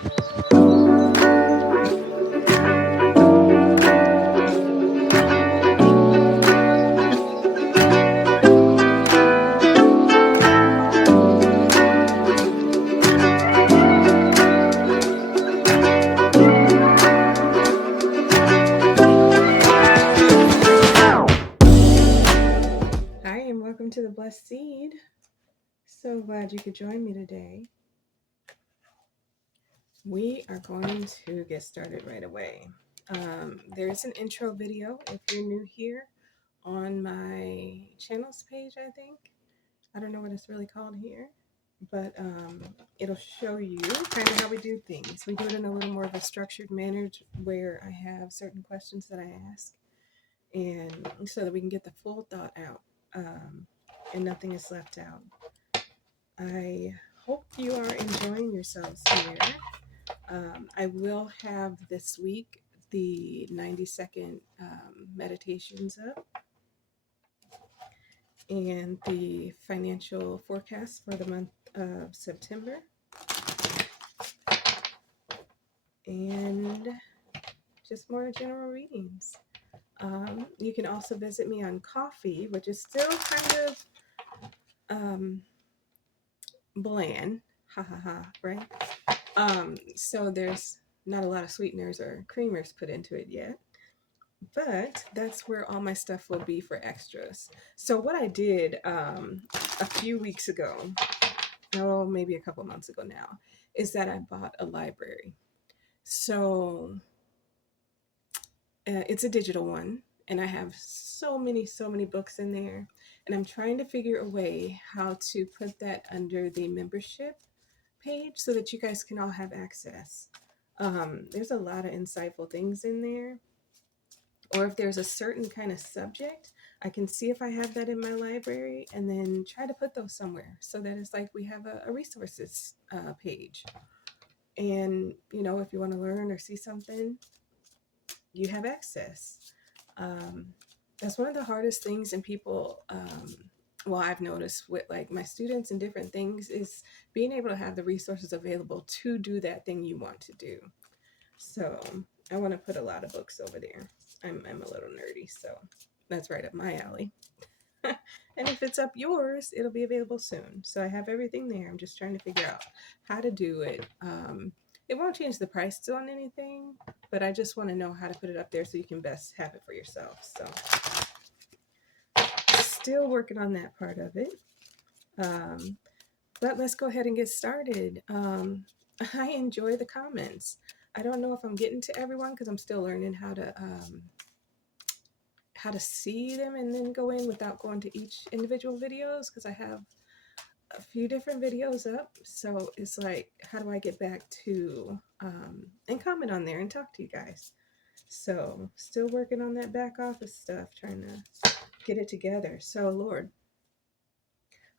Hi, and welcome to the Blessed Seed. So glad you could join me today. We are going to get started right away. There's an intro video if you're new here on my channels page, I think. I don't know what it's really called here, but it'll show you kind of how we do things. We do it in a little more of a structured manner where I have certain questions that I ask, and so that we can get the full thought out and nothing is left out. I hope you are enjoying yourselves here. I will have this week the 90-second meditations up and the financial forecast for the month of September. And just more general readings. You can also visit me on Coffee, which is still kind of bland. Ha ha ha, right? So there's not a lot of sweeteners or creamers put into it yet, but that's where all my stuff will be for extras. So what I did a few weeks ago, maybe a couple months ago now, is that I bought a library. So it's a digital one, and I have so many books in there, and I'm trying to figure a way how to put that under the membership page so that you guys can all have access. There's a lot of insightful things in there. Or if there's a certain kind of subject, I can see if I have that in my library and then try to put those somewhere so that it's like we have a resources page. And, if you want to learn or see something, you have access. That's one of the hardest things in people, I've noticed with like my students and different things, is being able to have the resources available to do that thing you want to do. So I want to put a lot of books over there. I'm a little nerdy, so that's right up my alley. And if it's up yours, it'll be available soon. So I have everything there. I'm just trying to figure out how to do it. It won't change the price on anything, but I just want to know how to put it up there so you can best have it for yourself. So still working on that part of it. But let's go ahead and get started. I enjoy the comments. I don't know if I'm getting to everyone because I'm still learning how to see them and then go in without going to each individual videos, because I have a few different videos up. So it's like, how do I get back to and comment on there and talk to you guys? So still working on that back office stuff, trying to get it together. So Lord,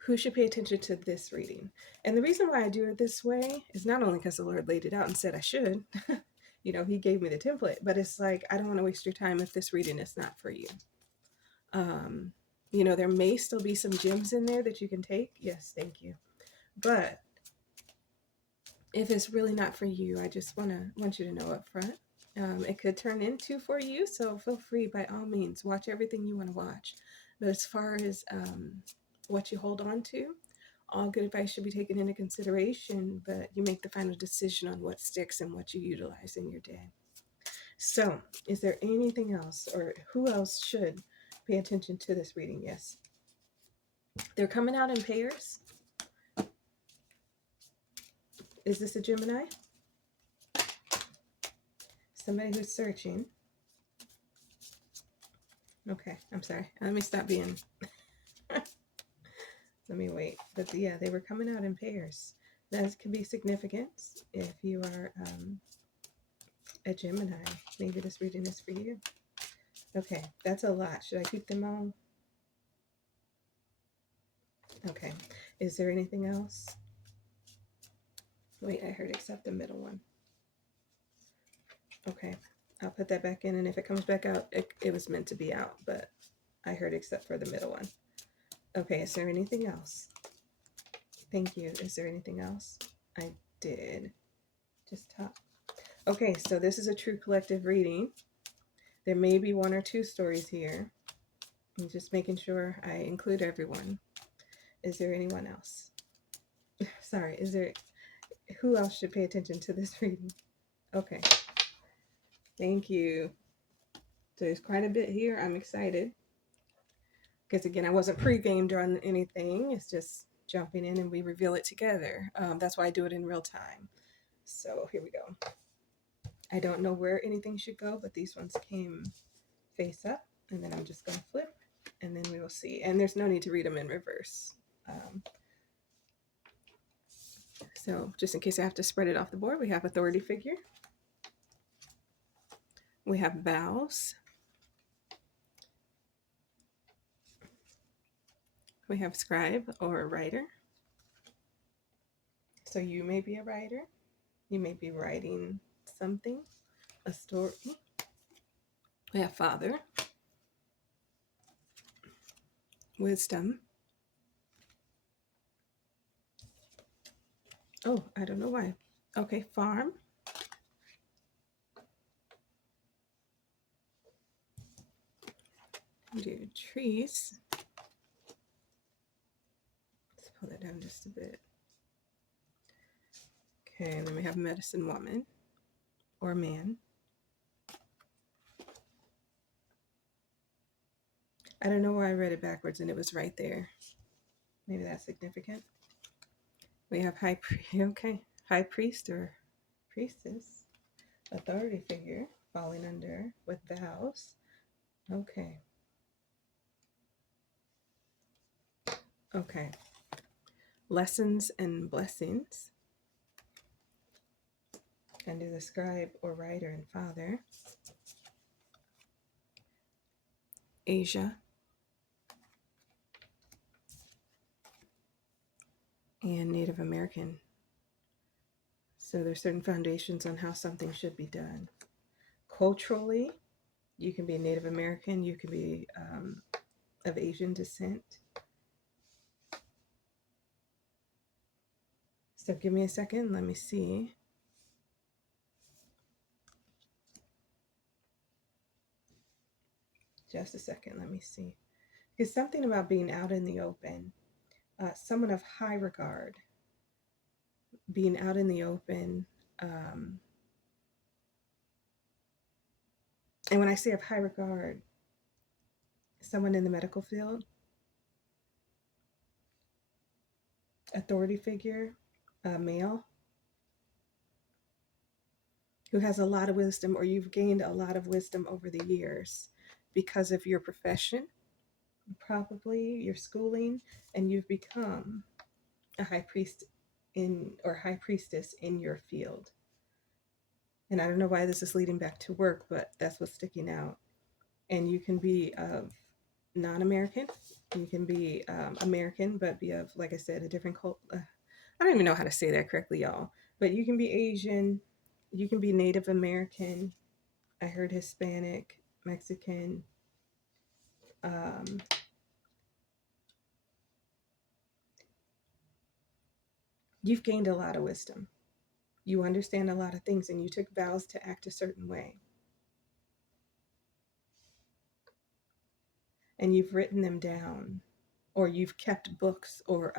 who should pay attention to this reading? And the reason why I do it this way is not only because the Lord laid it out and said I should, he gave me the template, but it's like, I don't want to waste your time if this reading is not for you. There may still be some gems in there that you can take. Yes, thank you. But if it's really not for you, I just want you to know up front. It could turn into for you, so feel free, by all means, watch everything you want to watch. But as far as what you hold on to, all good advice should be taken into consideration, but you make the final decision on what sticks and what you utilize in your day. So, is there anything else, or who else should pay attention to this reading? Yes. They're coming out in pairs. Is this a Gemini? Somebody who's searching. Okay, I'm sorry. Let me stop being... Let me wait. But yeah, they were coming out in pairs. That could be significant if you are a Gemini. Maybe this reading is for you. Okay, that's a lot. Should I keep them all? Okay. Is there anything else? Wait, I heard except the middle one. Okay, I'll put that back in, and if it comes back out, it was meant to be out, but I heard except for the middle one. Okay, is there anything else? Thank you. Is there anything else? I did Just top. Okay, so this is a true collective reading. There may be one or two stories here. I'm just making sure I include everyone. Is there anyone else? Sorry, is there, who else should pay attention to this reading? Okay, thank you. So there's quite a bit here. I'm excited. Because again, I wasn't pre-gamed on anything. It's just jumping in and we reveal it together. That's why I do it in real time. So here we go. I don't know where anything should go, but these ones came face up. And then I'm just going to flip and then we will see. And there's no need to read them in reverse. So just in case I have to spread it off the board, we have authority figure. We have vows. We have scribe or writer. So you may be a writer. You may be writing something, a story. We have father. Wisdom. Oh, I don't know why. Okay, farm. Do trees. Let's pull that down just a bit. Okay, and then we have medicine woman or man. I don't know why I read it backwards and it was right there. Maybe that's significant. We have high priest or priestess, authority figure falling under with vows. Okay. Okay. Lessons and blessings. And do the scribe or writer and father. Asia. And Native American. So there's certain foundations on how something should be done. Culturally, you can be Native American, you can be of Asian descent. So give me a second, let me see. Just a second, let me see. It's something about being out in the open. Someone of high regard, being out in the open. And when I say of high regard, someone in the medical field, authority figure, male, who has a lot of wisdom, or you've gained a lot of wisdom over the years because of your profession, probably your schooling, and you've become a high priest in or high priestess in your field. And I don't know why this is leading back to work, but that's what's sticking out. And you can be of non-American, you can be American, but be of, like I said, a different cult. I don't even know how to say that correctly, y'all. But you can be Asian, you can be Native American. I heard Hispanic, Mexican. You've gained a lot of wisdom. You understand a lot of things, and you took vows to act a certain way. And you've written them down, or you've kept books, or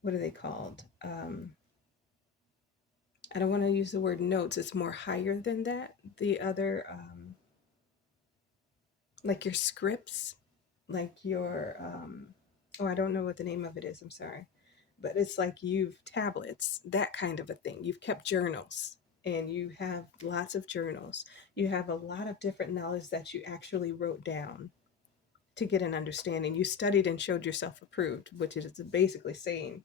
what are they called? I don't want to use the word notes. It's more higher than that. The other, like your scripts, like your, oh, I don't know what the name of it is. I'm sorry. But it's like you've tablets, that kind of a thing. You've kept journals and you have lots of journals. You have a lot of different knowledge that you actually wrote down to get an understanding. You studied and showed yourself approved, which is basically saying,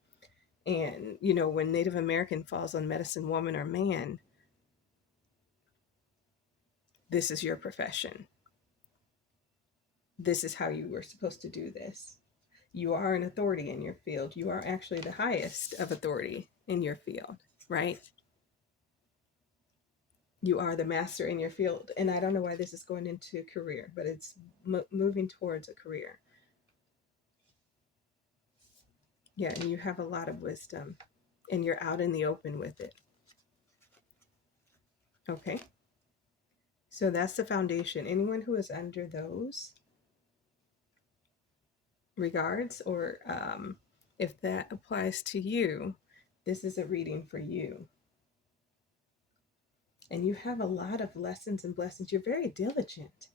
and you know, when Native American falls on medicine woman or man, this is your profession. This is how you were supposed to do this. You are an authority in your field. You are actually the highest of authority in your field, right? You are the master in your field. And I don't know why this is going into a career, but it's moving towards a career. Yeah, and you have a lot of wisdom and you're out in the open with it. Okay. So that's the foundation. Anyone who is under those regards, or if that applies to you, this is a reading for you. And you have a lot of lessons and blessings. You're very diligent.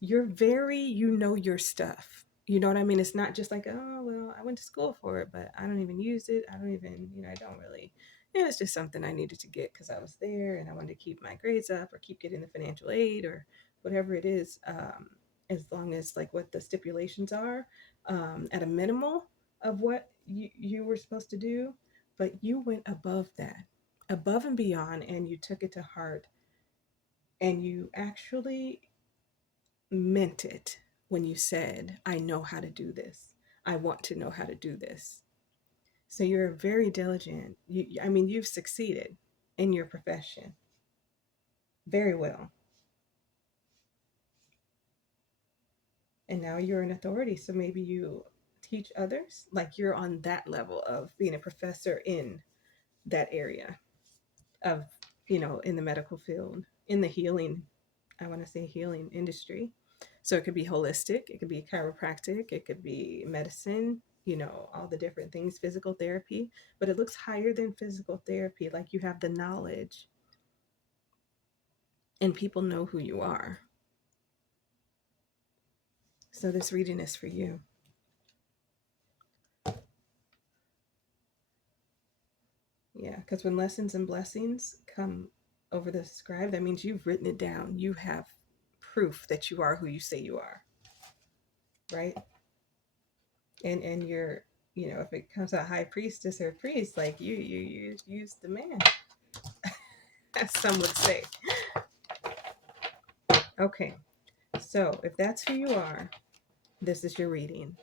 You're very, you know your stuff. You know what I mean? It's not just like, oh, well, I went to school for it, but I don't even use it. I don't even, I don't really. It's just something I needed to get because I was there and I wanted to keep my grades up or keep getting the financial aid or whatever it is. As long as like what the stipulations are, at a minimal of what you were supposed to do, but you went above that, above and beyond, and you took it to heart, and you actually meant it when you said, I know how to do this. I want to know how to do this. So you're very diligent. I mean, you've succeeded in your profession very well. And now you're an authority. So maybe you teach others. Like you're on that level of being a professor in that area of, in the medical field, in the healing, I want to say healing industry. So it could be holistic, it could be chiropractic, it could be medicine, all the different things, physical therapy, but it looks higher than physical therapy. Like you have the knowledge and people know who you are. So this reading is for you. Yeah, because when lessons and blessings come over the scribe, that means you've written it down. You have proof that you are who you say you are, right? And you're, if it comes out high priestess or priest, like you use the man, as some would say. Okay, so if that's who you are, this is your reading.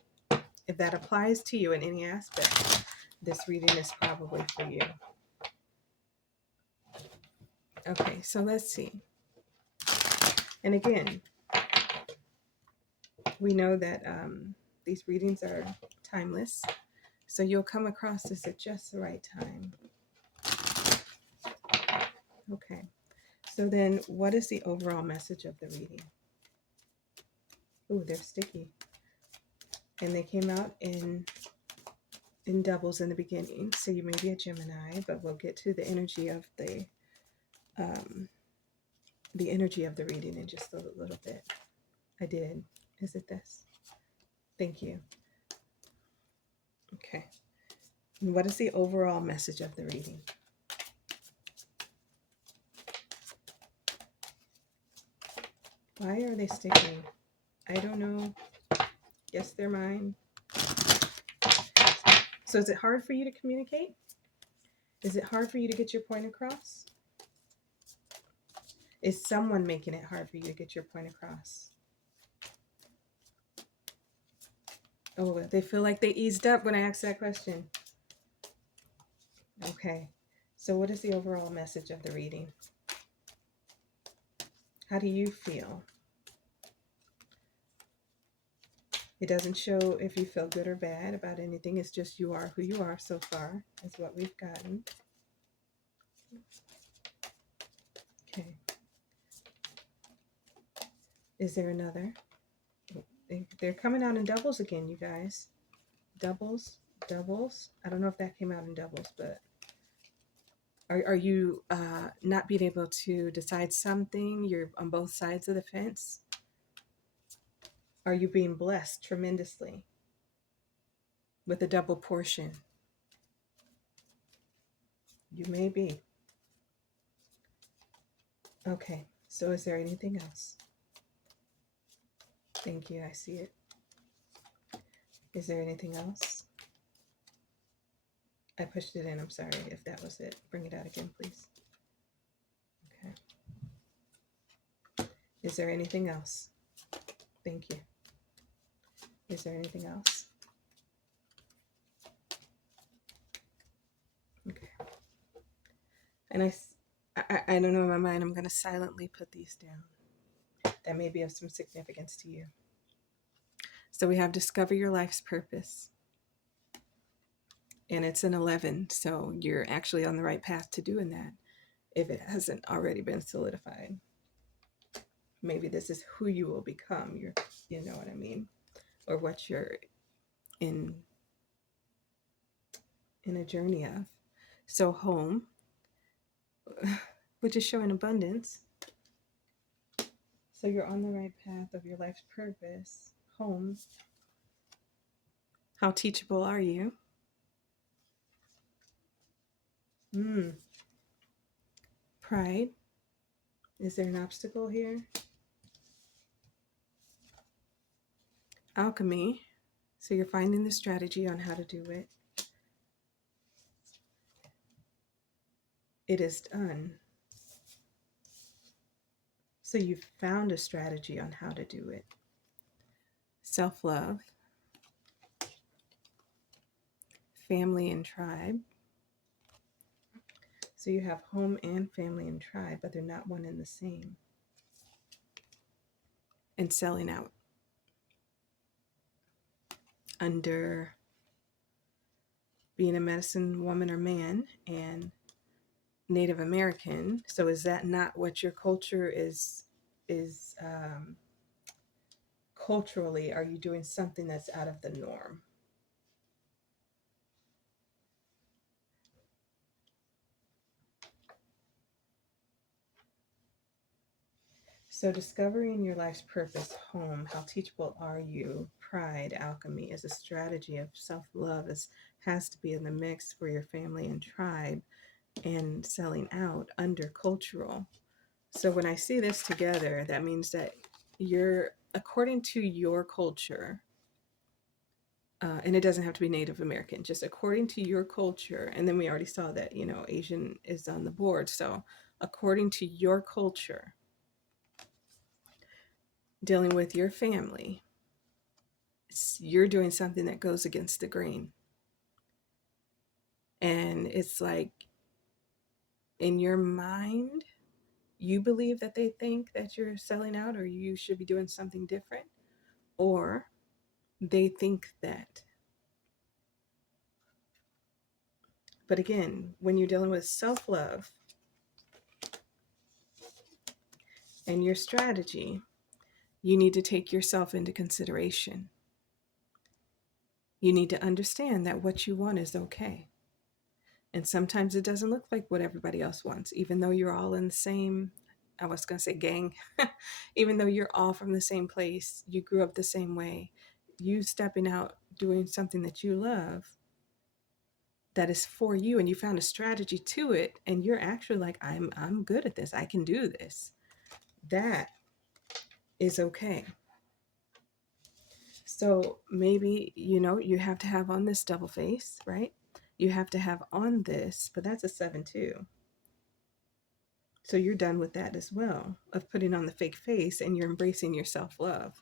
If that applies to you in any aspect, this reading is probably for you. Okay, so let's see. And again, we know that these readings are timeless, so you'll come across this at just the right time. Okay, so then what is the overall message of the reading? Oh, they're sticky. And they came out in doubles in the beginning, so you may be a Gemini, but we'll get to the energy of the energy of the reading in just a little bit. I did. Is it this? Thank you. Okay. And what is the overall message of the reading? Why are they sticking? I don't know. Yes, they're mine. So is it hard for you to communicate? Is it hard for you to get your point across? Is someone making it hard for you to get your point across? Oh, they feel like they eased up when I asked that question. Okay. So what is the overall message of the reading? How do you feel? It doesn't show if you feel good or bad about anything. It's just you are who you are so far, is what we've gotten. Okay. Is there another? They're coming out in doubles again, you guys. Doubles, doubles. I don't know if that came out in doubles, but are you not being able to decide something? You're on both sides of the fence? Are you being blessed tremendously with a double portion? You may be. Okay, so is there anything else? Thank you, I see it. Is there anything else? I pushed it in, I'm sorry if that was it. Bring it out again, please. Okay. Is there anything else? Thank you. Is there anything else? Okay. And I don't know, in my mind, I'm going to silently put these down. That may be of some significance to you. So we have discover your life's purpose. And it's an 11, so you're actually on the right path to doing that. if it hasn't already been solidified. Maybe this is who you will become. You know what I mean? Or what you're in in a journey of. So home, which is showing abundance. So you're on the right path of your life's purpose. Home, how teachable are you? Mm. Pride, is there an obstacle here? Alchemy, so you're finding the strategy on how to do it. It is done. So you've found a strategy on how to do it. Self-love, family and tribe. So you have home and family and tribe, but they're not one and the same. And selling out under being a medicine woman or man and Native American. So is that not what your culture is culturally? Are you doing something that's out of the norm? So discovering your life's purpose, home, how teachable are you? Pride, alchemy is a strategy of self-love has to be in the mix for your family and tribe, and selling out under cultural. So when I see this together, that means that you're according to your culture, and it doesn't have to be Native American, just according to your culture. And then we already saw that, Asian is on the board. So according to your culture, dealing with your family, you're doing something that goes against the grain. And it's like in your mind, you believe that they think that you're selling out or you should be doing something different, or they think that. But again, when you're dealing with self-love and your strategy, you need to take yourself into consideration. You need to understand that what you want is okay. And sometimes it doesn't look like what everybody else wants, even though you're all in the same, I was going to say gang, even though you're all from the same place, you grew up the same way, you stepping out, doing something that you love, that is for you, and you found a strategy to it, and you're actually like, I'm good at this, I can do this. That is okay. So maybe, you have to have on this double face, right? You have to have on this, but that's a 7 too. So you're done with that as well, of putting on the fake face, and you're embracing your self-love.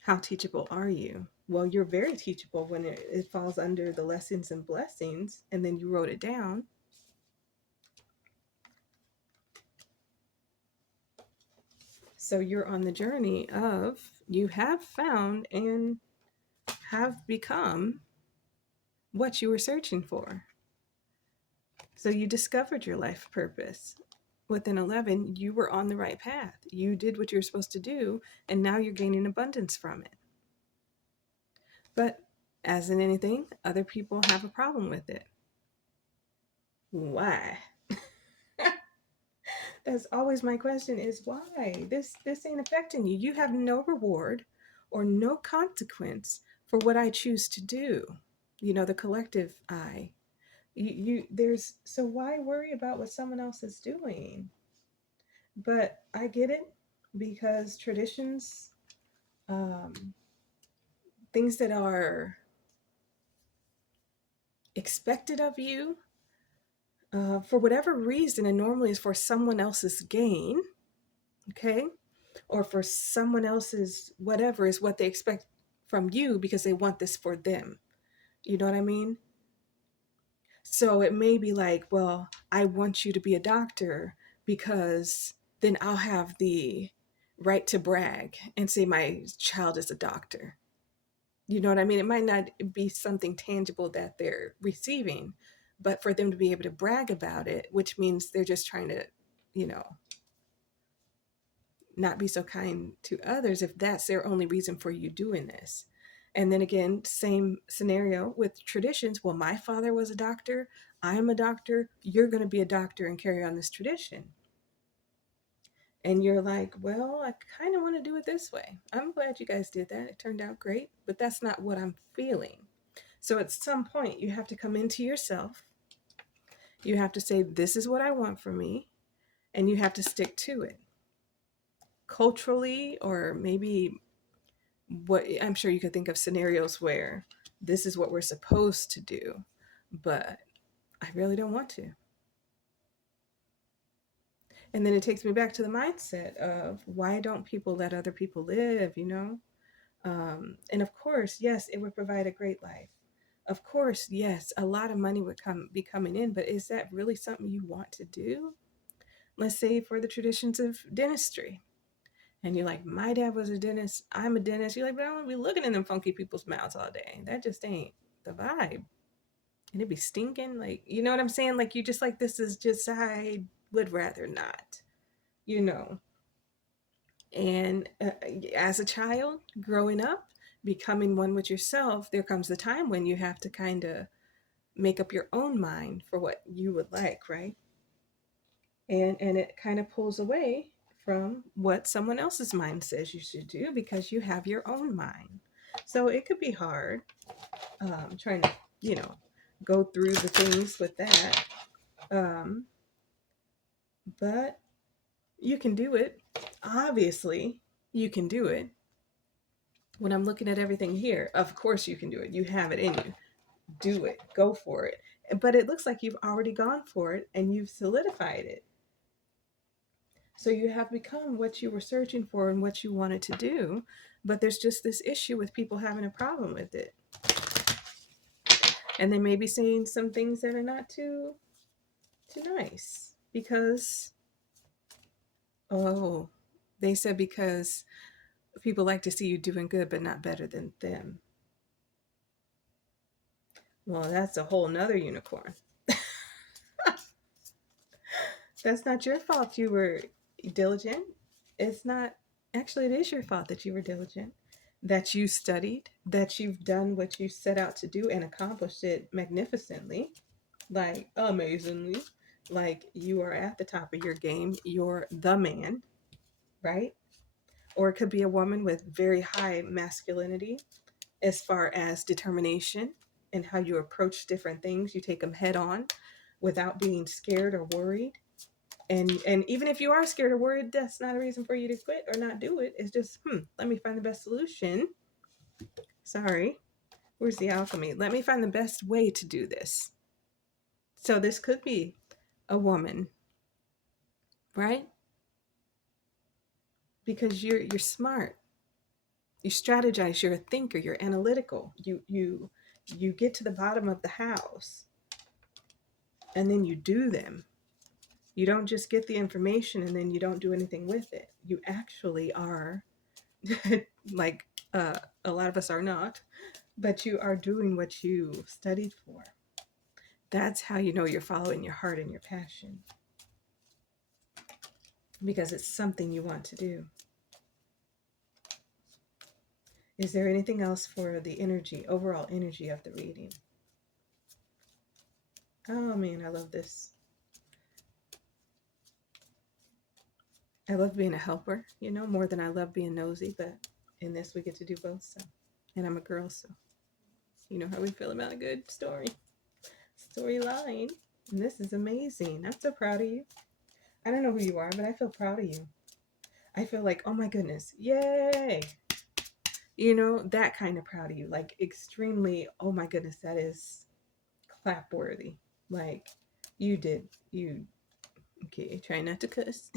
How teachable are you? Well, you're very teachable when it falls under the lessons and blessings, and then you wrote it down. So you're on the journey of, you have found and have become what you were searching for. So you discovered your life purpose. Within 11, you were on the right path. You did what you were supposed to do, and now you're gaining abundance from it. But as in anything, other people have a problem with it. Why? That's always my question, is why? This ain't affecting you. You have no reward or no consequence for what I choose to do. The collective I. So why worry about what someone else is doing? But I get it, because traditions, things that are expected of you, for whatever reason, and normally is for someone else's gain, okay? Or for someone else's whatever is what they expect from you because they want this for them. You know what I mean? So it may be like, well, I want you to be a doctor because then I'll have the right to brag and say my child is a doctor. You know what I mean? It might not be something tangible that they're receiving, but for them to be able to brag about it, which means they're just trying to, you know, not be so kind to others if that's their only reason for you doing this. And then again, same scenario with traditions. Well, my father was a doctor. I'm a doctor. You're going to be a doctor and carry on this tradition. And you're like, well, I kind of want to do it this way. I'm glad you guys did that. It turned out great, but that's not what I'm feeling. So at some point, you have to come into yourself. You have to say, this is what I want for me. And you have to stick to it. Culturally, or maybe what, I'm sure you could think of scenarios where this is what we're supposed to do, but I really don't want to. And then it takes me back to the mindset of why don't people let other people live, you know? And of course, yes, it would provide a great life. Of course, yes, a lot of money would be coming in, but is that really something you want to do? Let's say for the traditions of dentistry. And you're like, my dad was a dentist, I'm a dentist. You're like, but I don't want to be looking in them funky people's mouths all day. That just ain't the vibe. And it'd be stinking. Like, you know what I'm saying? Like, you just like, this is just, I would rather not, you know. And as a child growing up, becoming one with yourself, there comes a time when you have to kind of make up your own mind for what you would like, right? And it kind of pulls away from what someone else's mind says you should do because you have your own mind. So it could be hard trying to, you know, go through the things with that. Um, but you can do it. Obviously, you can do it. When I'm looking at everything here, of course you can do it. You have it in you. Do it. Go for it. But it looks like you've already gone for it and you've solidified it. So you have become what you were searching for and what you wanted to do. But there's just this issue with people having a problem with it. And they may be saying some things that are not too nice because, oh, they said because people like to see you doing good but not better than them. Well, that's a whole nother unicorn. That's not your fault you were diligent. It's not, actually, it is your fault that you were diligent, that you studied, that you've done what you set out to do and accomplished it magnificently, like amazingly, like you are at the top of your game. You're the man, right? Or it could be a woman with very high masculinity as far as determination and how you approach different things. You take them head on without being scared or worried. And even if you are scared or worried, that's not a reason for you to quit or not do it. It's just, let me find the best solution. Sorry, where's the alchemy? Let me find the best way to do this. So this could be a woman, right? Because you're smart. You strategize, you're a thinker, you're analytical. You get to the bottom of the house and then you do them. You don't just get the information and then you don't do anything with it. You actually are like a lot of us are not, but you are doing what you studied for. That's how you know you're following your heart and your passion, because it's something you want to do. Is there anything else for the energy, overall energy of the reading? Oh man, I love this. I love being a helper, you know, more than I love being nosy, but in this we get to do both. So, and I'm a girl, so you know how we feel about a good storyline. And this is amazing. I'm so proud of you. I don't know who you are, but I feel proud of you. I feel like, oh my goodness, yay. You know, that kind of proud of you. Like extremely, oh my goodness, that is clap worthy. Like you okay, try not to cuss.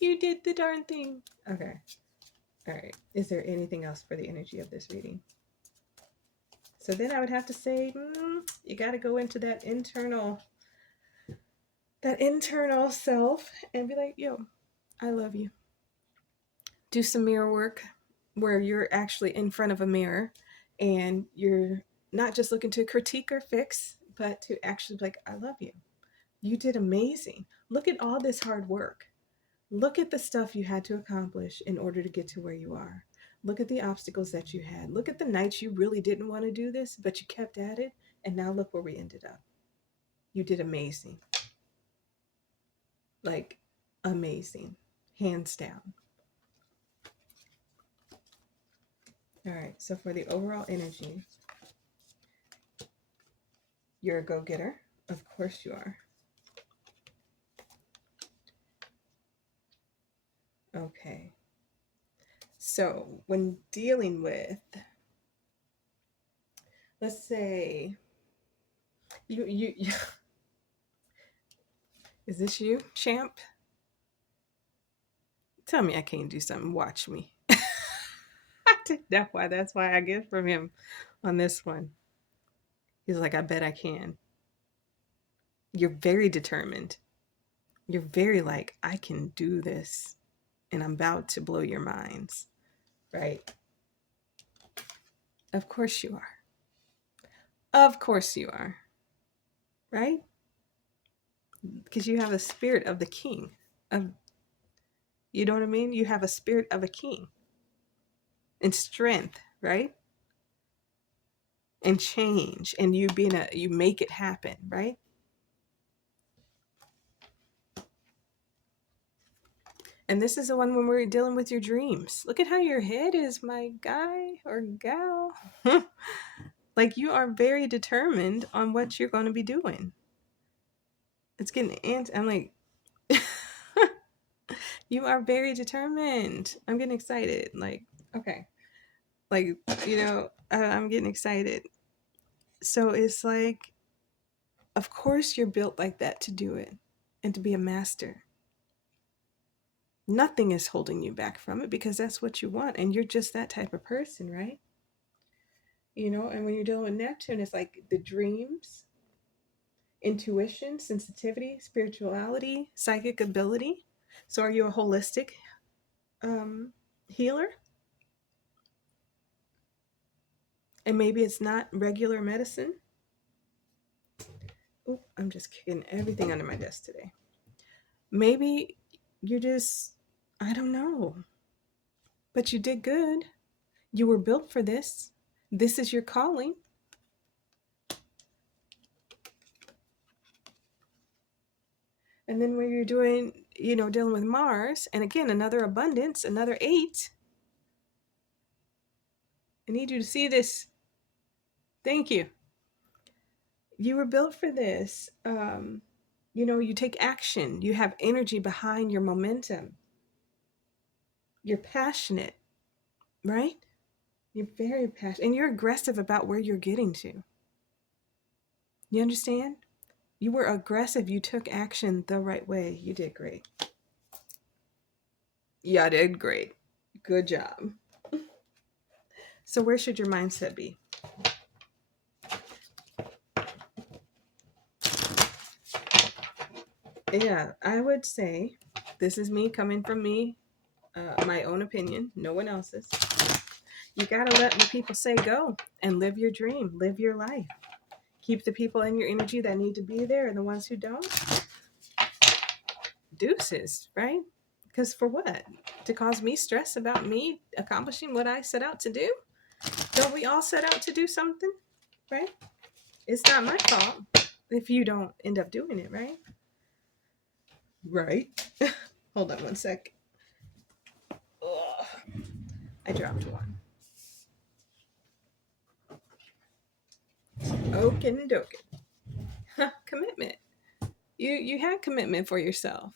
You did the darn thing. Okay. All right. Is there anything else for the energy of this reading? So then I would have to say, you got to go into that internal self and be like, yo, I love you. Do some mirror work where you're actually in front of a mirror and you're not just looking to critique or fix, but to actually be like, I love you. You did amazing. Look at all this hard work. Look at the stuff you had to accomplish in order to get to where you are. Look at the obstacles that you had. Look at the nights you really didn't want to do this, but you kept at it. And now look where we ended up. You did amazing. Like, amazing. Hands down. All right. So, for the overall energy, you're a go getter. Of course, you are. Okay. So, when dealing with, let's say, you is this you, champ? Tell me I can't do something. Watch me. That's why I get from him on this one. He's like, I bet I can. You're very determined. You're very like, I can do this, and I'm about to blow your minds. Right? Of course you are. Of course you are. Right? Because you have a spirit of the king. Of, you know what I mean? You have a spirit of a king. And strength, right? And change. And you make it happen, right? And this is the one when we're dealing with your dreams. Look at how your head is, my guy or gal. Like, you are very determined on what you're going to be doing. It's getting I'm like, you are very determined. I'm getting excited. Like, okay. Like, I'm getting excited. So it's like, of course you're built like that to do it and to be a master. Nothing is holding you back from it because that's what you want. And you're just that type of person, right? And when you're dealing with Neptune, it's like the dreams, intuition, sensitivity, spirituality, psychic ability. So are you a holistic healer? And maybe it's not regular medicine. Oh, I'm just kicking everything under my desk today. Maybe you're just, I don't know. But you did good. You were built for this. This is your calling. And then when you're doing, dealing with Mars, and again, another abundance, another 8. I need you to see this. Thank you. You were built for this. You take action. You have energy behind your momentum. You're passionate, right? You're very passionate. And you're aggressive about where you're getting to. You understand? You were aggressive. You took action the right way. You did great. Yeah, I did great. Good job. So where should your mindset be? Yeah, I would say, this is me coming from me, my own opinion, no one else's. You got to let the people say go and live your dream, live your life. Keep the people in your energy that need to be there, and the ones who don't, deuces, right? Because for what? To cause me stress about me accomplishing what I set out to do? Don't we all set out to do something, right? It's not my fault if you don't end up doing it, right? Right. Hold on one sec. Ugh. I dropped one. Okie dokie. Commitment. You had commitment for yourself,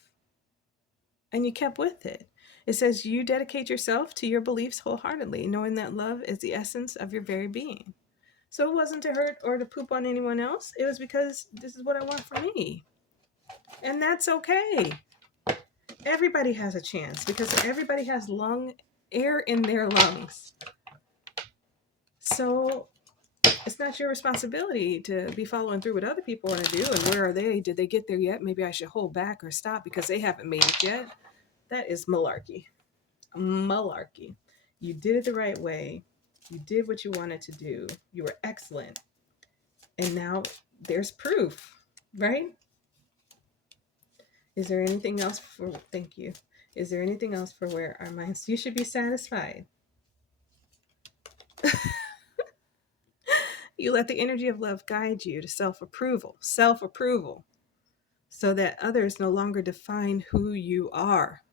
and you kept with it. It says you dedicate yourself to your beliefs wholeheartedly, knowing that love is the essence of your very being. So it wasn't to hurt or to poop on anyone else. It was because this is what I want for me. And that's okay. Everybody has a chance because everybody has lung air in their lungs. So it's not your responsibility to be following through what other people want to do. And where are they? Did they get there yet? Maybe I should hold back or stop because they haven't made it yet. That is malarkey. Malarkey. You did it the right way. You did what you wanted to do. You were excellent. And now there's proof, right? Is there anything else for, thank you. Is there anything else for where our minds, you should be satisfied. You let the energy of love guide you to self approval, so that others no longer define who you are.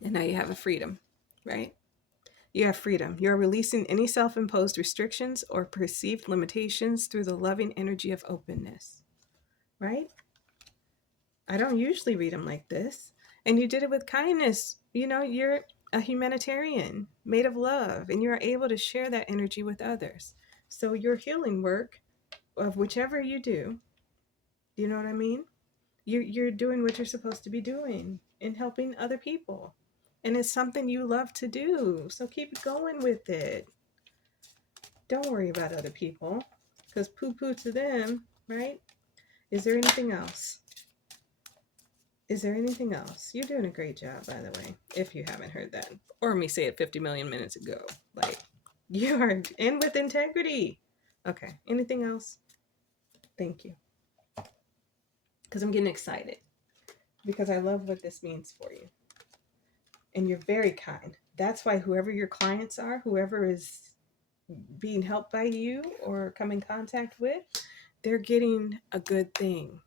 And now you have a freedom, right? You have freedom. You're releasing any self imposed restrictions or perceived limitations through the loving energy of openness, right? I don't usually read them like this. And you did it with kindness. You know, you're a humanitarian made of love, and you're able to share that energy with others. So your healing work of whichever you do, you know what I mean? You're doing what you're supposed to be doing and helping other people. And it's something you love to do. So keep going with it. Don't worry about other people, because poo poo to them, right? Is there anything else? Is there anything else? You're doing a great job, by the way, if you haven't heard that. Or me say it 50 million minutes ago. Like, you are in with integrity. Okay, anything else? Thank you. Because I'm getting excited. Because I love what this means for you. And you're very kind. That's why whoever your clients are, whoever is being helped by you or come in contact with, they're getting a good thing.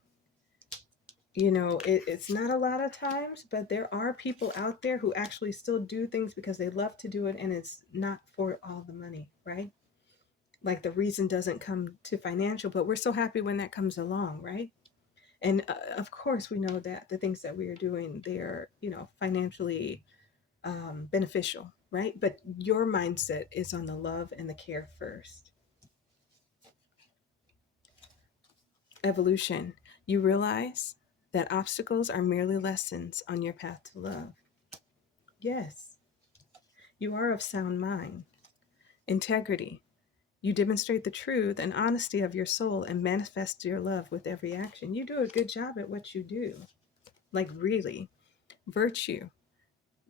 You know, it's not a lot of times, but there are people out there who actually still do things because they love to do it, and it's not for all the money, right? Like the reason doesn't come to financial, but we're so happy when that comes along, right? And of course, we know that the things that we are doing, they are, you know, financially beneficial, right? But your mindset is on the love and the care first. Evolution. You realize that obstacles are merely lessons on your path to love. Yes, you are of sound mind. Integrity. You demonstrate the truth and honesty of your soul and manifest your love with every action. You do a good job at what you do. Like, really. Virtue.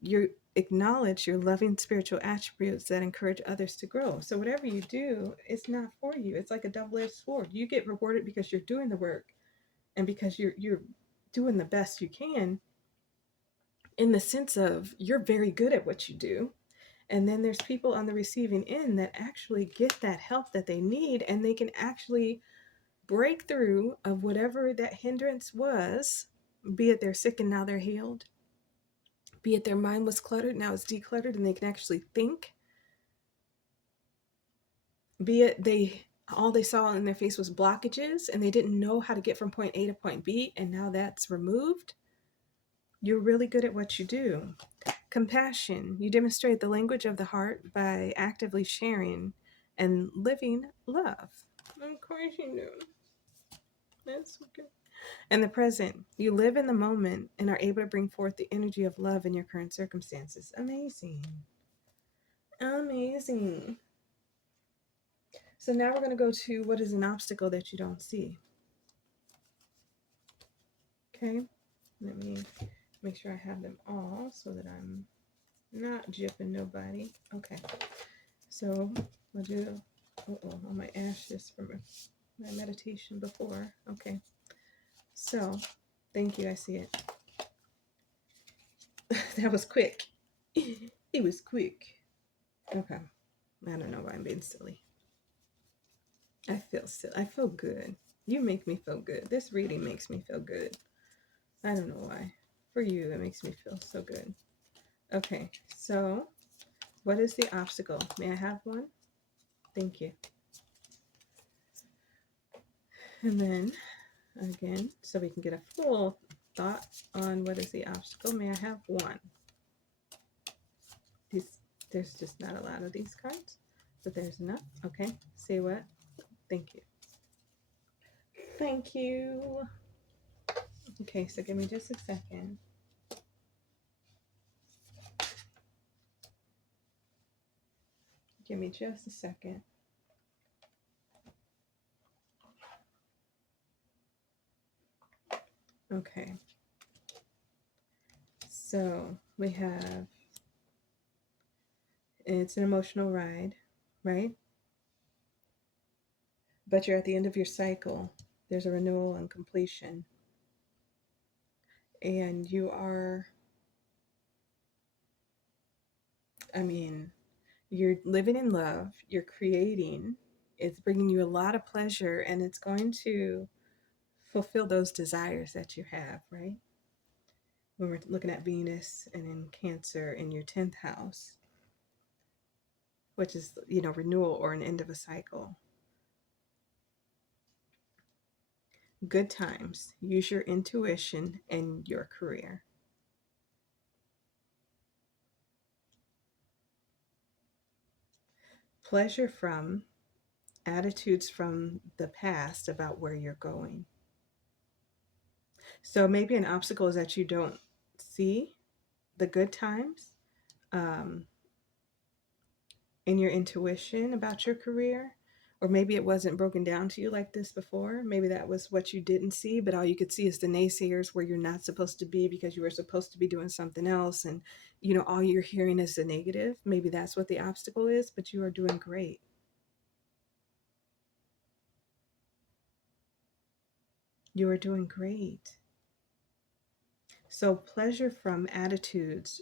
You acknowledge your loving spiritual attributes that encourage others to grow. So, whatever you do, it's not for you. It's like a double edged sword. You get rewarded because you're doing the work and because you're doing the best you can, in the sense of you're very good at what you do. And then there's people on the receiving end that actually get that help that they need, and they can actually break through of whatever that hindrance was, be it they're sick and now they're healed, be it their mind was cluttered, now it's decluttered and they can actually think, be it they all they saw in their face was blockages and they didn't know how to get from point A to point B, and now that's removed. You're really good at what you do. Compassion. You demonstrate the language of the heart by actively sharing and living love. Of course you do. That's okay. And the present. You live in the moment and are able to bring forth the energy of love in your current circumstances. Amazing. Amazing. So now we're going to go to what is an obstacle that you don't see. Okay. Let me make sure I have them all so that I'm not jipping nobody. Okay. So we'll do, all my ashes from my meditation before. Okay. So, thank you. I see it. That was quick. It was quick. Okay. I don't know why I'm being silly. I feel silly. I feel good. You make me feel good. This reading makes me feel good. I don't know why. For you, it makes me feel so good. Okay. So, what is the obstacle? May I have one? Thank you. And then, again, so we can get a full thought on what is the obstacle, may I have one? There's just not a lot of these cards, but there's enough. Okay, say what? Thank you. Thank you. Okay, so give me just a second. Give me just a second. Okay. So we have, it's an emotional ride, right? but you're at the end of your cycle. There's a renewal and completion. And you are, I mean, you're living in love, you're creating, it's bringing you a lot of pleasure, and it's going to fulfill those desires that you have, right? When we're looking at Venus and in Cancer in your 10th house, which is, renewal or an end of a cycle. Good times. Use your intuition and your career. Pleasure from attitudes from the past about where you're going. So maybe an obstacle is that you don't see the good times um, in your intuition about your career. Or maybe it wasn't broken down to you like this before. Maybe that was what you didn't see, but all you could see is the naysayers where you're not supposed to be because you were supposed to be doing something else. And, all you're hearing is the negative. Maybe that's what the obstacle is, but you are doing great. You are doing great. So, pleasure from attitudes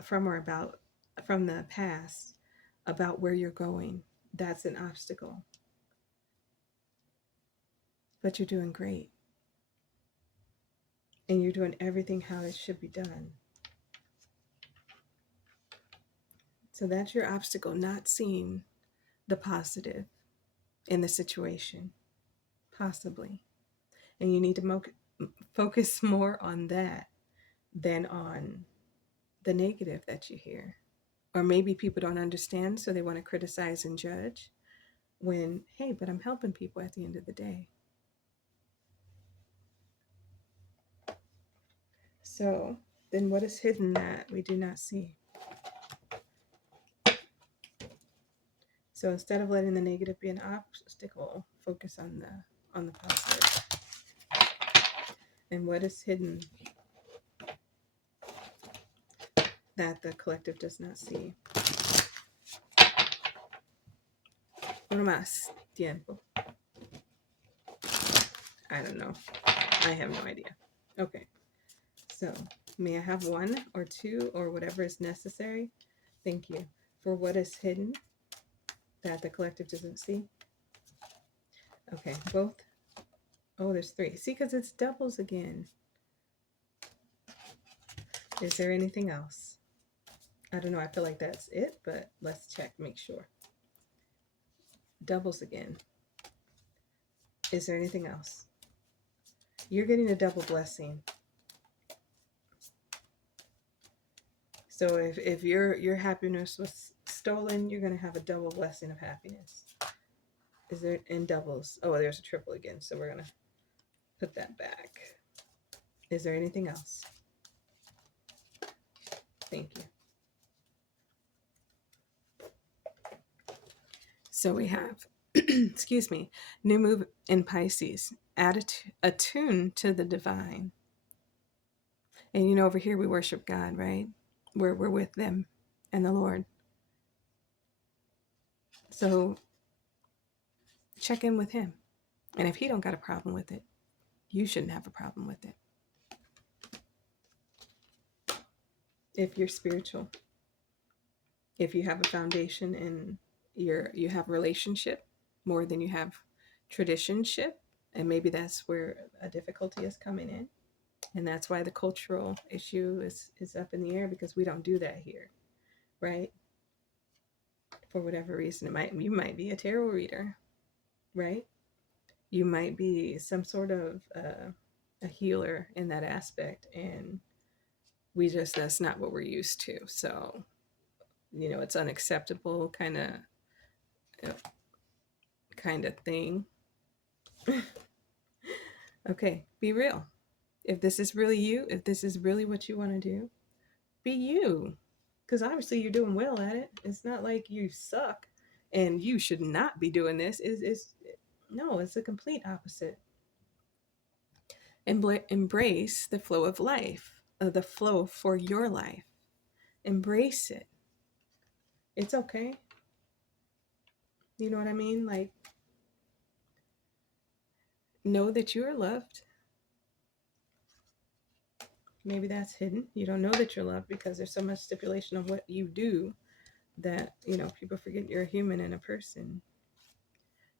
from or about from the past about where you're going, that's an obstacle. But you're doing great. And you're doing everything how it should be done. So that's your obstacle, not seeing the positive in the situation, possibly. And you need to focus more on that than on the negative that you hear. Or maybe people don't understand, so they want to criticize and judge when, hey, but I'm helping people at the end of the day. So then what is hidden that we do not see? So instead of letting the negative be an obstacle, focus on the positive. And what is hidden that the collective does not see? Uno más tiempo. I don't know. I have no idea. Okay. So may I have one or two or whatever is necessary? Thank you. For what is hidden that the collective doesn't see? Okay, both. Oh, there's three. See, because it's doubles again. Is there anything else? I don't know. I feel like that's it, but let's check, make sure. Doubles again. Is there anything else? You're getting a double blessing. So if your happiness was stolen, you're going to have a double blessing of happiness. Is there in doubles? Oh, there's a triple again. So we're going to put that back. Is there anything else? Thank you. So we have, excuse me, new move in Pisces, attune to the divine. And over here we worship God, right? We're with them and the Lord. So check in with him. And if he don't got a problem with it, you shouldn't have a problem with it. If you're spiritual, if you have a foundation and you have relationship more than you have traditionship, and maybe that's where a difficulty is coming in. And that's why the cultural issue is up in the air, because we don't do that here, right? For whatever reason, you might be a tarot reader, right? You might be some sort of a healer in that aspect, and that's not what we're used to. So, it's unacceptable kind of thing. Okay, be real. If this is really you, if this is really what you want to do, be you. Because obviously you're doing well at it. It's not like you suck and you should not be doing this. No, it's the complete opposite. Embrace the flow of life, the flow for your life. Embrace it. It's okay. You know what I mean? Like, Know that you are loved. Maybe that's hidden. You don't know that you're loved because there's so much stipulation of what you do that, people forget you're a human and a person.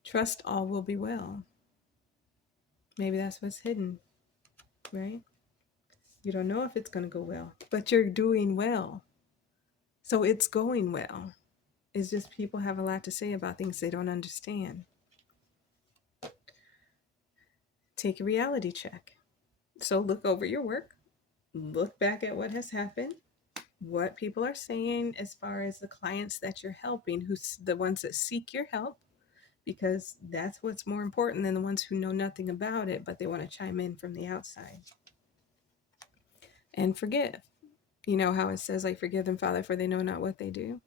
Trust all will be well. Maybe that's what's hidden, right? You don't know if it's going to go well, but you're doing well. So it's going well. It's just people have a lot to say about things they don't understand. Take a reality check. So look over your work, look back at what has happened, what people are saying as far as the clients that you're helping, who's the ones that seek your help, because that's what's more important than the ones who know nothing about it, but they want to chime in from the outside. And forgive. You know how it says, like, forgive them, Father, for they know not what they do.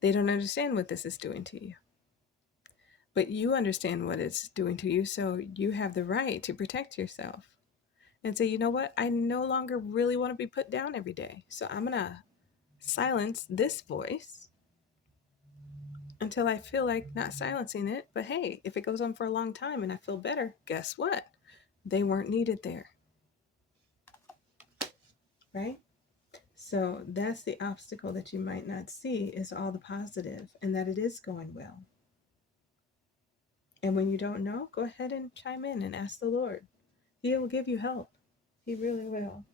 They don't understand what this is doing to you. But you understand what it's doing to you, so you have the right to protect yourself and say, you know what? I no longer really want to be put down every day. So I'm going to silence this voice until I feel like not silencing it. But hey, if it goes on for a long time and I feel better, guess what? They weren't needed there. Right? So that's the obstacle that you might not see, is all the positive and that it is going well. And when you don't know, go ahead and chime in and ask the Lord. He will give you help. He really will.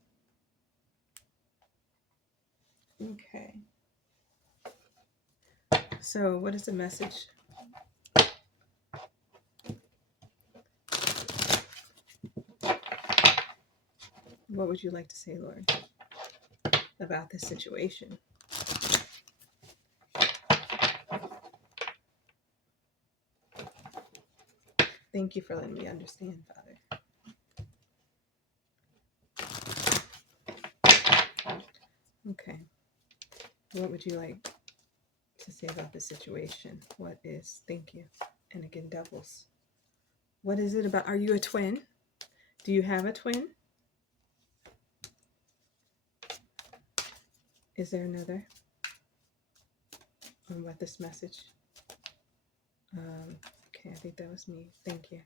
Okay. So, what is the message? What would you like to say, Lord, about this situation? Thank you for letting me understand, Father. Okay. What would you like to say about this situation? What is, thank you. And again, doubles. What is it about? Are you a twin? Do you have a twin? Is there another? On what this message? Okay, I think that was me. Thank you.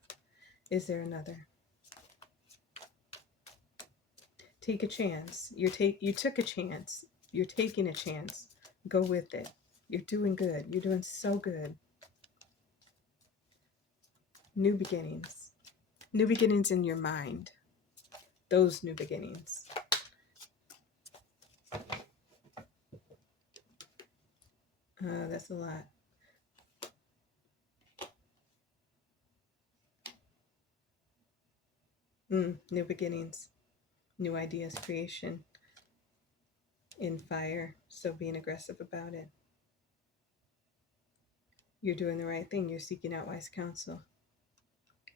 Is there another? Take a chance. You took a chance. You're taking a chance. Go with it. You're doing good. You're doing so good. New beginnings. New beginnings in your mind. Those new beginnings. That's a lot. New beginnings. New ideas, creation. In fire. So being aggressive about it. You're doing the right thing. You're seeking out wise counsel.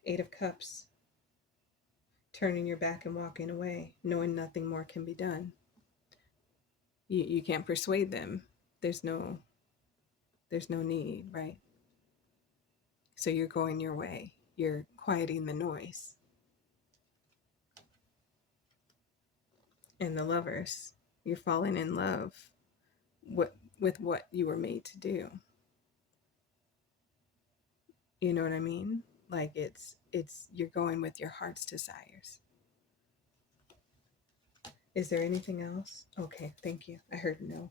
8 of Cups. Turning your back and walking away, knowing nothing more can be done. You can't persuade them. There's no need, right? So you're going your way. You're quieting the noise. And the Lovers, you're falling in love with what you were made to do. You know what I mean? Like it's you're going with your heart's desires. Is there anything else? Okay, thank you. I heard no.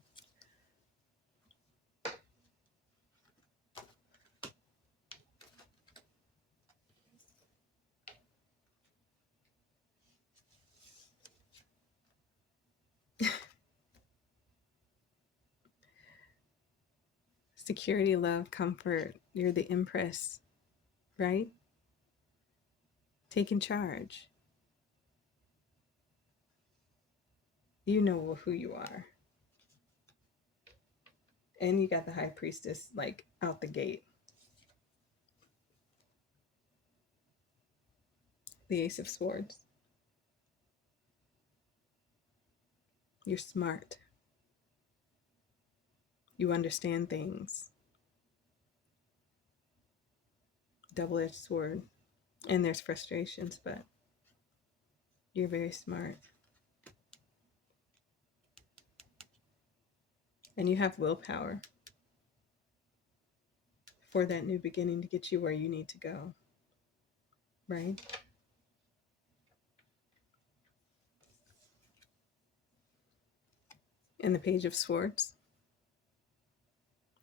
Security, love, comfort. You're the Empress, right? Taking charge. You know who you are. And you got the High Priestess like out the gate. The Ace of Swords. You're smart. You understand things. Double-edged sword. And there's frustrations, but you're very smart. And you have willpower for that new beginning to get you where you need to go. right? And the Page of Swords,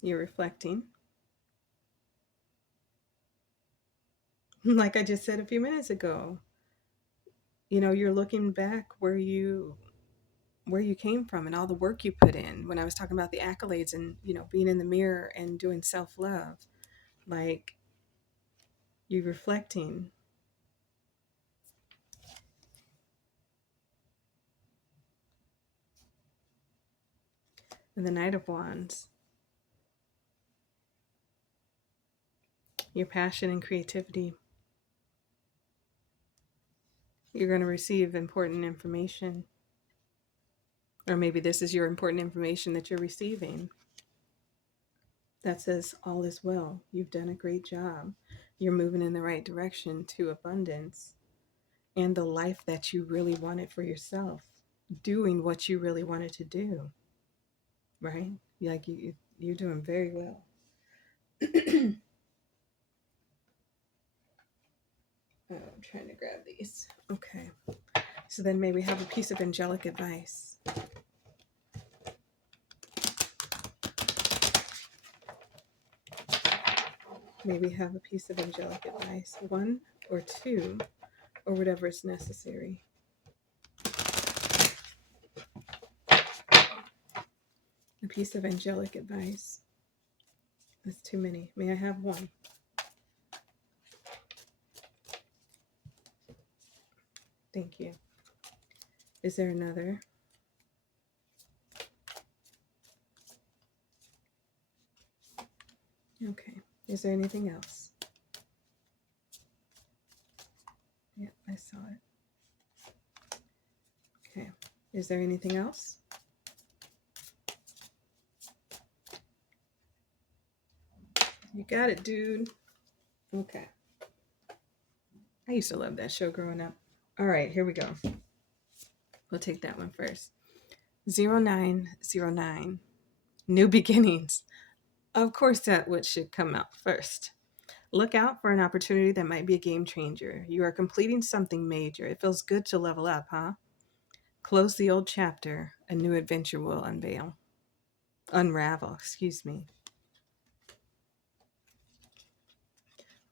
you're reflecting. Like I just said a few minutes ago, you're looking back where you came from and all the work you put in. When I was talking about the accolades and, being in the mirror and doing self-love, like you reflecting. And the Knight of Wands, your passion and creativity. You're going to receive important information. Or maybe this is your important information that you're receiving. That says all is well. You've done a great job. You're moving in the right direction to abundance and the life that you really wanted for yourself. Doing what you really wanted to do, right? Like you're doing very well. I'm trying to grab these. Okay. So then maybe have a piece of angelic advice. Maybe have a piece of angelic advice, one or two, or whatever is necessary. A piece of angelic advice. That's too many. May I have one? Thank you. Is there another? Okay. Is there anything else? Yep, I saw it. Okay. Is there anything else? You got it, dude. Okay. I used to love that show growing up. All right, here we go. We'll take that one first. 0909. New beginnings. Of course, that what should come out first. Look out for an opportunity that might be a game changer. You are completing something major. It feels good to level up, huh? Close the old chapter. A new adventure will unravel, excuse me.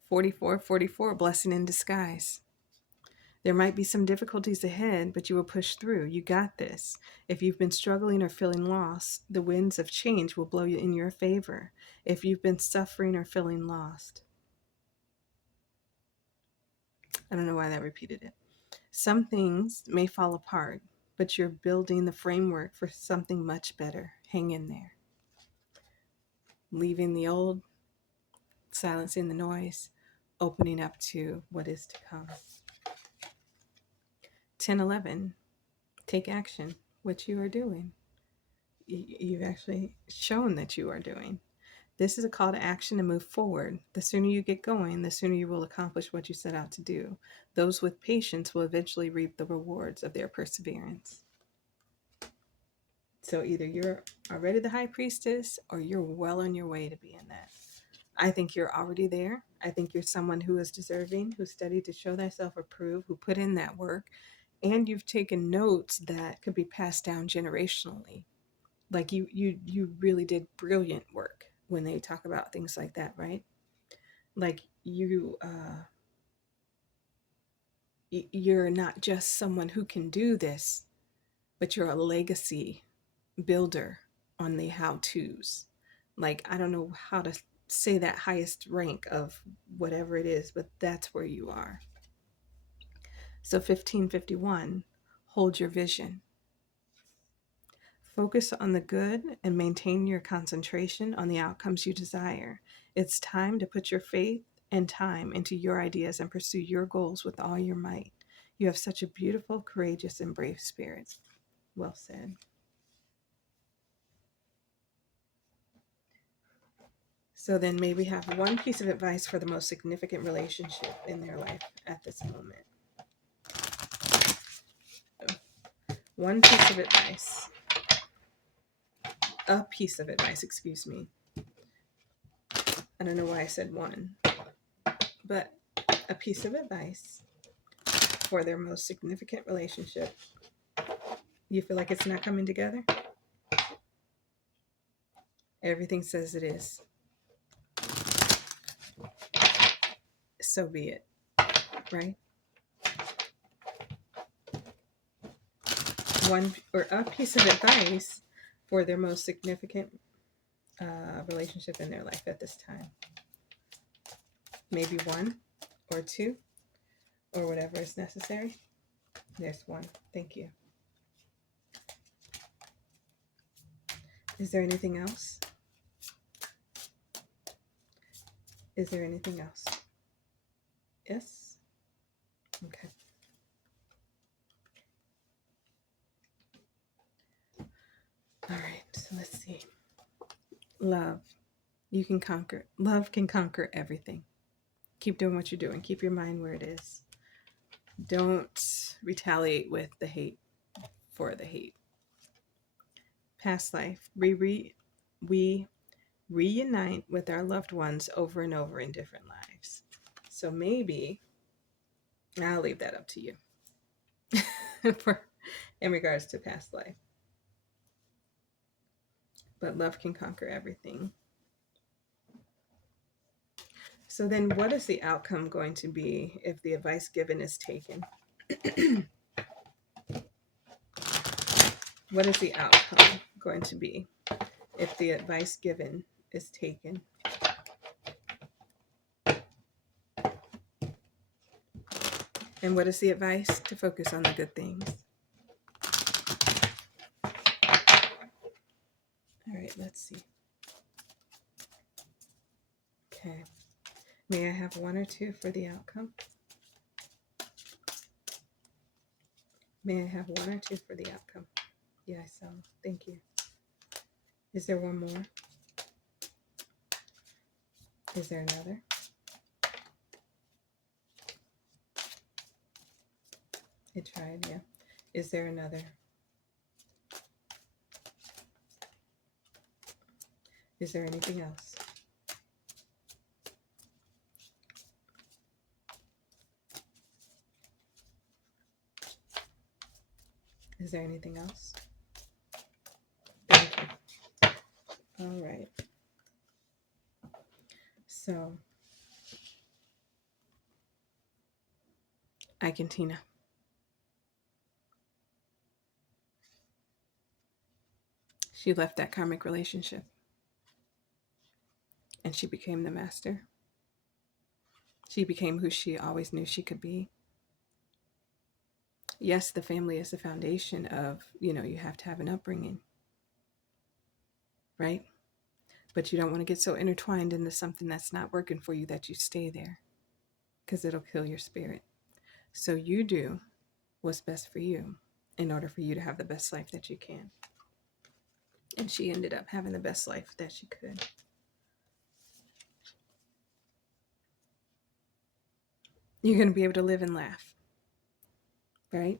4444, blessing in disguise. There might be some difficulties ahead, but you will push through. You got this. If you've been struggling or feeling lost, the winds of change will blow you in your favor. If you've been suffering or feeling lost, I don't know why that repeated it. Some things may fall apart, but you're building the framework for something much better. Hang in there. Leaving the old, silencing the noise, opening up to what is to come. 1011, take action. What you are doing. You've actually shown that you are doing. This is a call to action to move forward. The sooner you get going, the sooner you will accomplish what you set out to do. Those with patience will eventually reap the rewards of their perseverance. So either you're already the high priestess or you're well on your way to being that. I think you're already there. I think you're someone who is deserving, who studied to show thyself approved, who put in that work, and you've taken notes that could be passed down generationally. Like you really did brilliant work when they talk about things like that, right? Like you're not just someone who can do this, but you're a legacy builder on the how to's. Like, I don't know how to say that highest rank of whatever it is, but that's where you are. So 1551, hold your vision. Focus on the good and maintain your concentration on the outcomes you desire. It's time to put your faith and time into your ideas and pursue your goals with all your might. You have such a beautiful, courageous, and brave spirit. Well said. So then maybe have one piece of advice for the most significant relationship in their life at this moment. One piece of advice. A piece of advice, excuse me. I don't know why I said one, but a piece of advice for their most significant relationship. You feel like it's not coming together? Everything says it is. So be it, right? One or a piece of advice for their most significant relationship in their life at this time. Maybe one or two or whatever is necessary. There's one. Thank you. Is there anything else? Is there anything else? Yes? Okay. All right, so let's see. Love. You can conquer. Love can conquer everything. Keep doing what you're doing. Keep your mind where it is. Don't retaliate with the hate for the hate. Past life. We reunite with our loved ones over and over in different lives. So maybe I'll leave that up to you for in regards to past life. But love can conquer everything. So then what is the outcome going to be if the advice given is taken? What is the outcome going to be if the advice given is taken? And what is the advice? To focus on the good things. All right, let's see. Okay. May I have one or two for the outcome? May I have one or two for the outcome? Yeah, I saw. Thank you. Is there one more? Is there another? I tried, yeah. Is there another? Is there anything else? Is there anything else? Thank you. All right. So, I can Tina. She left that karmic relationship and she became the master. She became who she always knew she could be. Yes, the family is the foundation of, you have to have an upbringing, right? But you don't want to get so intertwined into something that's not working for you that you stay there because it'll kill your spirit. So you do what's best for you in order for you to have the best life that you can. And she ended up having the best life that she could. You're going to be able to live and laugh, right?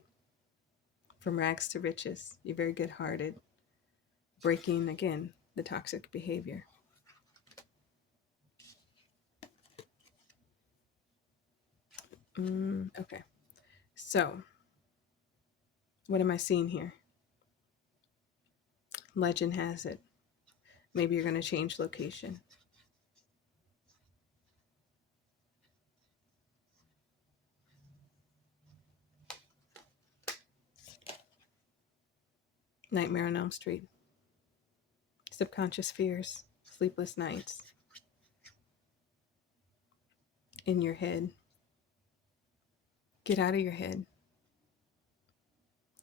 From rags to riches. You're very good-hearted. Breaking, again, the toxic behavior. Okay. So, what am I seeing here? Legend has it. Maybe you're going to change location. Nightmare on Elm Street. Subconscious fears. Sleepless nights. In your head. Get out of your head.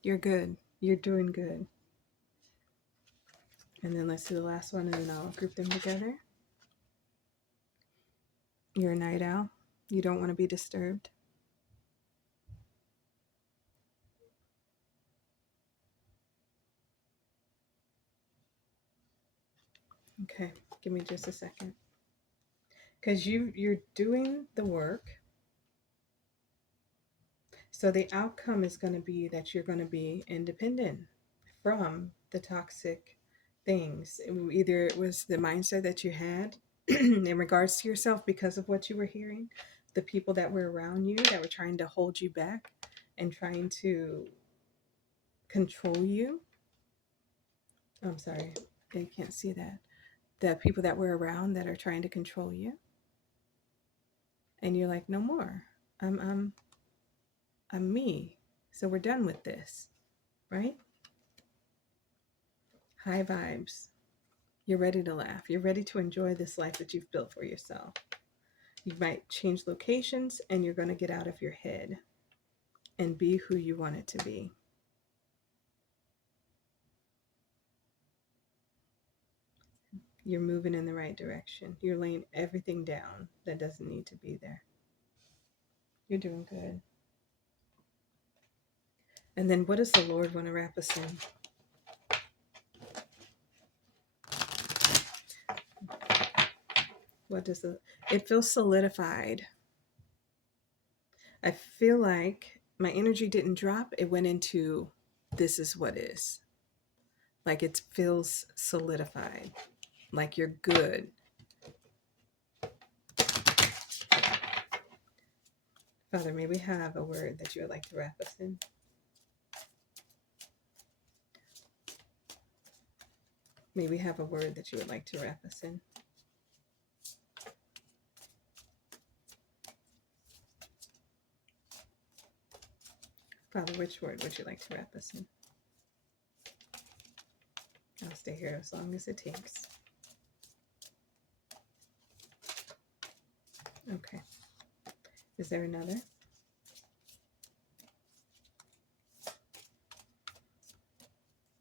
You're good. You're doing good. And then let's do the last one and then I'll group them together. You're a night owl. You don't want to be disturbed. Okay, give me just a second. Because you're doing the work. So the outcome is going to be that you're going to be independent from the toxic things. Either it was the mindset that you had in regards to yourself because of what you were hearing, the people that were around you that were trying to hold you back and trying to control you. I'm sorry, they can't see that. The people that were around that are trying to control you. And you're like, no more. I'm I'm me. So we're done with this, right? High vibes. You're ready to laugh. You're ready to enjoy this life that you've built for yourself. You might change locations and you're going to get out of your head and be who you want it to be. You're moving in the right direction. You're laying everything down that doesn't need to be there. You're doing good. And then what does the Lord want to wrap us in? What does it feels solidified. I feel like my energy didn't drop. It went into this is what is. Like it feels solidified. Like you're good. Father, may we have a word that you would like to wrap us in? May we have a word that you would like to wrap us in? Father, which word would you like to wrap us in? I'll stay here as long as it takes. Okay. Is there another?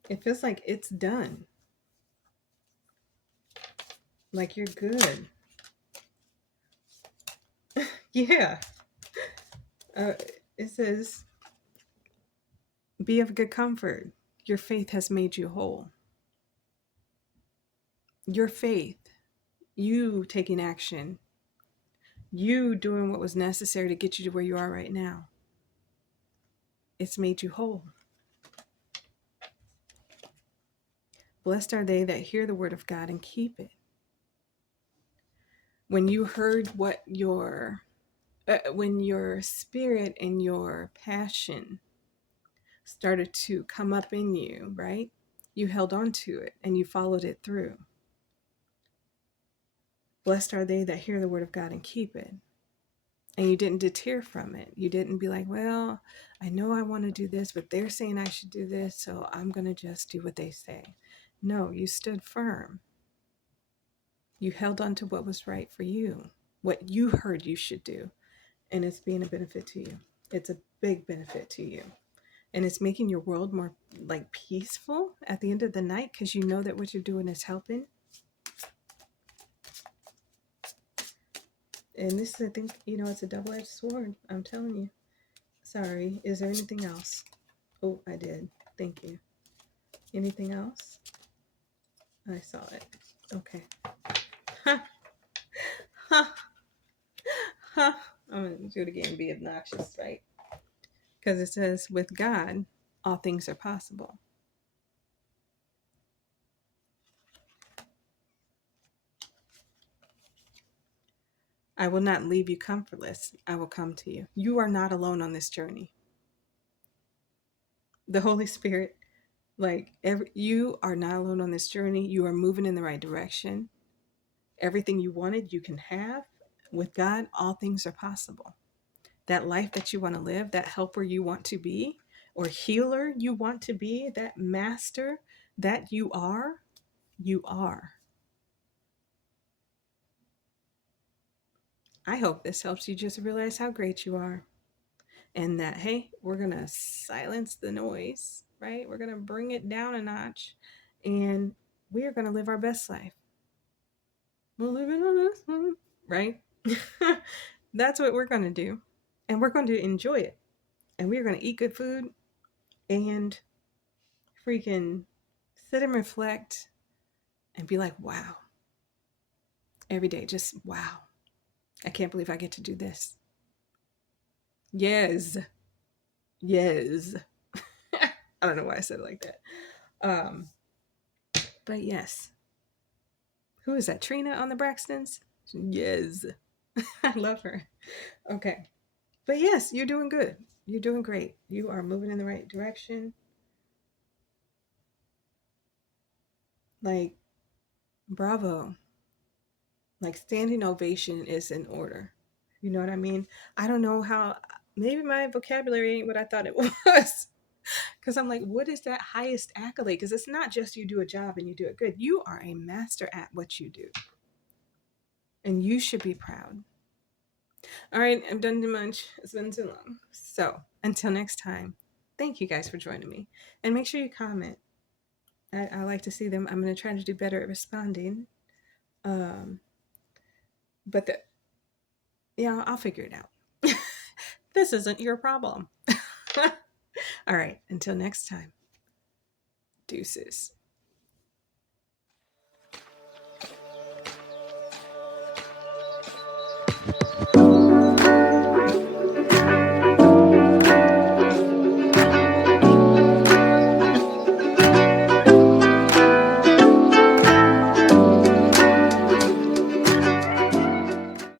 It feels like it's done. Like you're good. Yeah. It says, be of good comfort. Your faith has made you whole. Your faith, you taking action, you doing what was necessary to get you to where you are right now, it's made you whole. Blessed are they that hear the word of God and keep it. When you heard what when your spirit and your passion started to come up in you, right? You held on to it and you followed it through. Blessed are they that hear the word of God and keep it. And you didn't deter from it. You didn't be like, well, I know I want to do this, but they're saying I should do this, so I'm going to just do what they say. No, you stood firm. You held on to what was right for you, what you heard you should do. And it's being a benefit to you. It's a big benefit to you. And it's making your world more like peaceful at the end of the night because you know that what you're doing is helping. And this, I think, it's a double-edged sword. I'm telling you. Sorry. Is there anything else? Oh, I did. Thank you. Anything else? I saw it. Okay. Ha! Ha! Ha! I'm going to do it again and be obnoxious, right? Because it says, with God, all things are possible. I will not leave you comfortless. I will come to you. You are not alone on this journey. The Holy Spirit, you are not alone on this journey. You are moving in the right direction. Everything you wanted, you can have. With God, all things are possible. That life that you want to live, that helper you want to be, or healer you want to be, that master that you are, you are. I hope this helps you just realize how great you are. And that, hey, we're going to silence the noise, right? We're going to bring it down a notch. And we are going to live our best life. We're living on this one, right? That's what we're going to do. And we're going to enjoy it. And we're going to eat good food and freaking sit and reflect and be like, wow. Every day, just wow. I can't believe I get to do this. Yes. Yes. I don't know why I said it like that. But yes. Who is that? Trina on the Braxtons? Yes. I love her. Okay. But yes, you're doing good. You're doing great. You are moving in the right direction. Like, bravo. Like, standing ovation is in order. You know what I mean? I don't know how, maybe my vocabulary ain't what I thought it was. Because I'm like, what is that highest accolade? Because it's not just you do a job and you do it good. You are a master at what you do. And you should be proud. All right, I've done too much. It's been too long. So until next time, thank you guys for joining me. And make sure you comment. I like to see them. I'm going to try to do better at responding. Um, but yeah, I'll figure it out. This isn't your problem. All right, until next time, deuces.